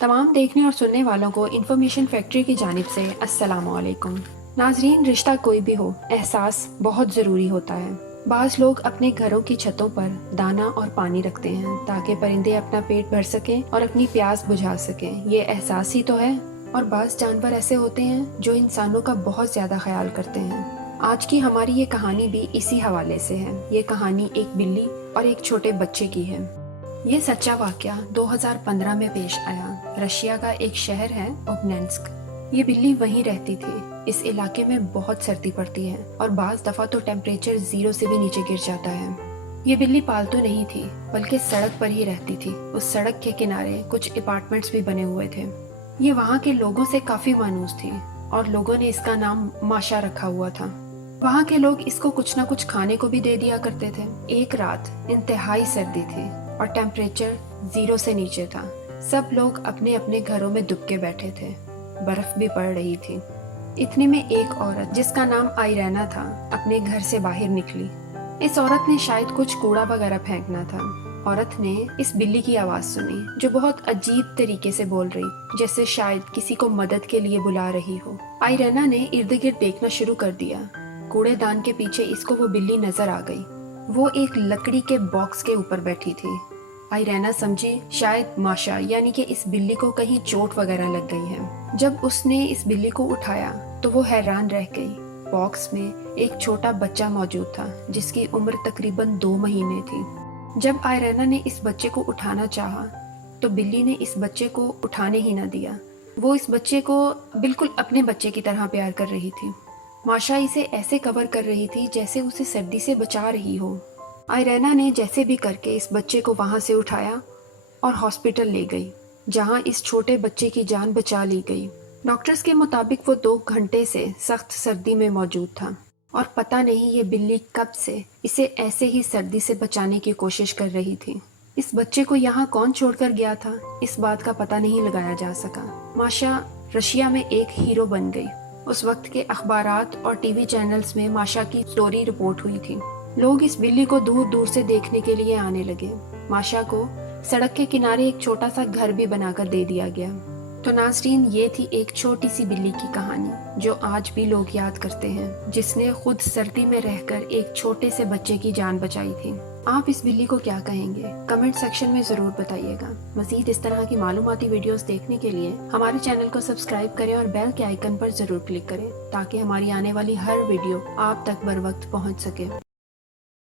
तमाम देखने और सुनने वालों को इन्फॉर्मेशन फैक्ट्री की जानिब से अस्सलाम वालेकुम। नाजरीन, रिश्ता कोई भी हो, एहसास बहुत ज़रूरी होता है। बाज़ लोग अपने घरों की छतों पर दाना और पानी रखते हैं ताकि परिंदे अपना पेट भर सकें और अपनी प्यास बुझा सकें। ये एहसास ही तो है। और बाज़ जानवर ऐसे होते हैं जो इंसानों का बहुत ज़्यादा ख्याल करते हैं। आज की हमारी ये कहानी भी इसी हवाले से है। ये कहानी एक बिल्ली और एक छोटे बच्चे की है। ये सच्चा वाकया 2015 में पेश आया। रशिया का एक शहर है ओबनेंस्क। ये बिल्ली वहीं रहती थी। इस इलाके में बहुत सर्दी पड़ती है और बाज़ दफ़ा तो टेम्परेचर 0 से भी नीचे गिर जाता है। ये बिल्ली पालतू नहीं थी, बल्कि सड़क पर ही रहती थी। उस सड़क के किनारे कुछ अपार्टमेंट्स भी बने हुए थे। ये वहाँ के लोगों से काफ़ी मानूस थी और लोगों ने इसका नाम माशा रखा हुआ था। वहाँ के लोग इसको कुछ ना कुछ खाने को भी दे दिया करते थे। एक रात इंतहाई सर्दी थी और टेम्परेचर 0 से नीचे था। सब लोग अपने अपने घरों में दुबके बैठे थे। बर्फ भी पड़ रही थी। इतने में एक औरत जिसका नाम आयरैना था अपने घर से बाहर निकली। इस औरत ने शायद कुछ कूड़ा वगैरह फेंकना था। औरत ने इस बिल्ली की आवाज सुनी जो बहुत अजीब तरीके से बोल रही, जैसे शायद किसी को मदद के लिए बुला रही हो। आयरैना ने इर्द गिर्द देखना शुरू कर दिया। कूड़ेदान के पीछे इसको वो बिल्ली नजर आ गई। वो एक लकड़ी के बॉक्स के ऊपर बैठी थी। आयरैना समझी शायद माशा यानी कि इस बिल्ली को कहीं चोट वगैरह लग गई है। जब उसने इस बिल्ली को उठाया तो वो हैरान रह गई। बॉक्स में एक छोटा बच्चा मौजूद था जिसकी उम्र तकरीबन 2 महीने थी। जब आयरैना ने इस बच्चे को उठाना चाहा तो बिल्ली ने इस बच्चे को उठाने ही न दिया। वो इस बच्चे को बिल्कुल अपने बच्चे की तरह प्यार कर रही थी। माशा इसे ऐसे कवर कर रही थी जैसे उसे सर्दी से बचा रही हो। आयरैना ने जैसे भी करके इस बच्चे को वहां से उठाया और हॉस्पिटल ले गई, जहां इस छोटे बच्चे की जान बचा ली गई। डॉक्टर्स के मुताबिक वो 2 घंटे से सख्त सर्दी में मौजूद था और पता नहीं ये बिल्ली कब से इसे ऐसे ही सर्दी से बचाने की कोशिश कर रही थी। इस बच्चे को यहाँ कौन छोड़कर गया था, इस बात का पता नहीं लगाया जा सका। माशा रशिया में एक हीरो बन गई। उस वक्त के अखबारात और टीवी चैनल्स में माशा की स्टोरी रिपोर्ट हुई थी। लोग इस बिल्ली को दूर दूर से देखने के लिए आने लगे। माशा को सड़क के किनारे एक छोटा सा घर भी बनाकर दे दिया गया। तो नाज़रीन, ये थी एक छोटी सी बिल्ली की कहानी जो आज भी लोग याद करते हैं, जिसने खुद सर्दी में रहकर एक छोटे से बच्चे की जान बचाई थी। आप इस बिल्ली को क्या कहेंगे? कमेंट सेक्शन में ज़रूर बताइएगा। मज़ीद इस तरह की मालूमाती वीडियोस देखने के लिए हमारे चैनल को सब्सक्राइब करें और बेल के आइकन पर ज़रूर क्लिक करें ताकि हमारी आने वाली हर वीडियो आप तक बर वक्त पहुँच सके।